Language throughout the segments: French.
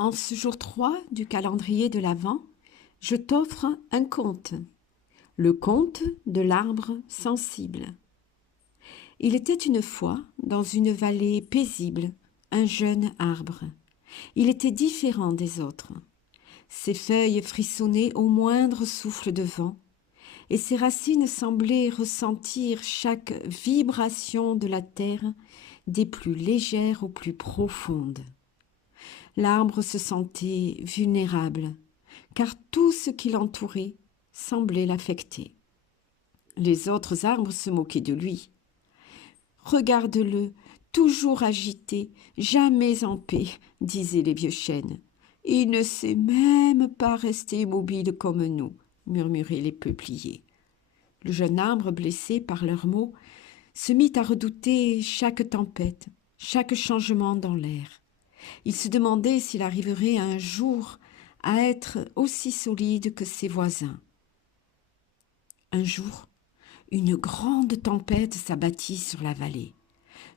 En ce jour 3 du calendrier de l'Avent, je t'offre un conte, le conte de l'arbre sensible. Il était une fois, dans une vallée paisible, un jeune arbre. Il était différent des autres. Ses feuilles frissonnaient au moindre souffle de vent, et ses racines semblaient ressentir chaque vibration de la terre, des plus légères aux plus profondes. L'arbre se sentait vulnérable, car tout ce qui l'entourait semblait l'affecter. Les autres arbres se moquaient de lui. « Regarde-le, toujours agité, jamais en paix, » disaient les vieux chênes. « Il ne sait même pas rester immobile comme nous, » murmuraient les peupliers. Le jeune arbre, blessé par leurs mots, se mit à redouter chaque tempête, chaque changement dans l'air. Il se demandait s'il arriverait un jour à être aussi solide que ses voisins. Un jour, une grande tempête s'abattit sur la vallée.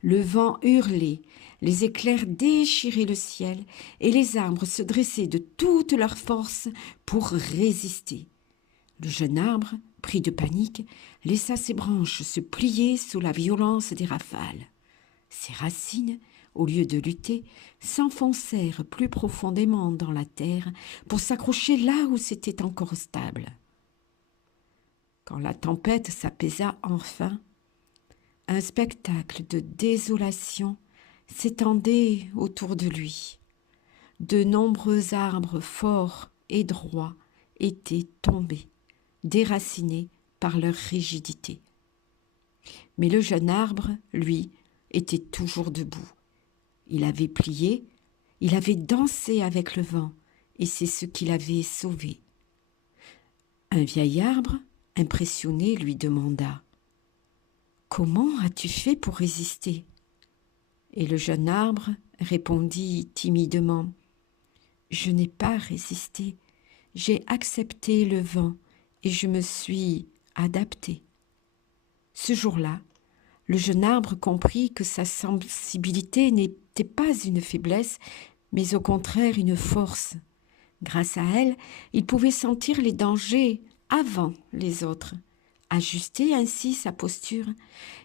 Le vent hurlait, les éclairs déchiraient le ciel et les arbres se dressaient de toute leur force pour résister. Le jeune arbre, pris de panique, laissa ses branches se plier sous la violence des rafales. Ses racines, au lieu de lutter, s'enfoncèrent plus profondément dans la terre pour s'accrocher là où c'était encore stable. Quand la tempête s'apaisa enfin, un spectacle de désolation s'étendait autour de lui. De nombreux arbres forts et droits étaient tombés, déracinés par leur rigidité. Mais le jeune arbre, lui, était toujours debout. Il avait plié, il avait dansé avec le vent, et c'est ce qui l'avait sauvé. Un vieil arbre, impressionné, lui demanda « Comment as-tu fait pour résister ?» Et le jeune arbre répondit timidement « Je n'ai pas résisté, j'ai accepté le vent et je me suis adapté. » Ce jour-là, le jeune arbre comprit que sa sensibilité n'était pas une faiblesse, mais au contraire une force. Grâce à elle, il pouvait sentir les dangers avant les autres, ajuster ainsi sa posture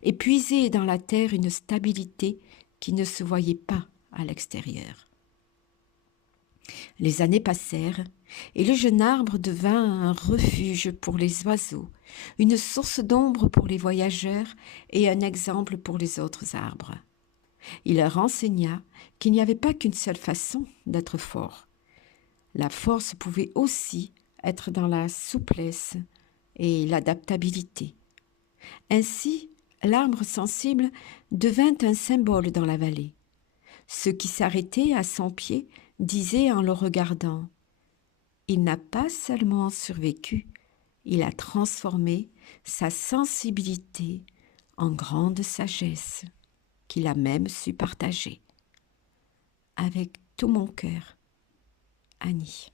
et puiser dans la terre une stabilité qui ne se voyait pas à l'extérieur. Les années passèrent et le jeune arbre devint un refuge pour les oiseaux, une source d'ombre pour les voyageurs et un exemple pour les autres arbres. Il leur enseigna qu'il n'y avait pas qu'une seule façon d'être fort. La force pouvait aussi être dans la souplesse et l'adaptabilité. Ainsi, l'arbre sensible devint un symbole dans la vallée. Ceux qui s'arrêtaient à son pied disaient en le regardant « Il n'a pas seulement survécu, il a transformé sa sensibilité en grande sagesse qu'il a même su partager. » Avec tout mon cœur, Annie.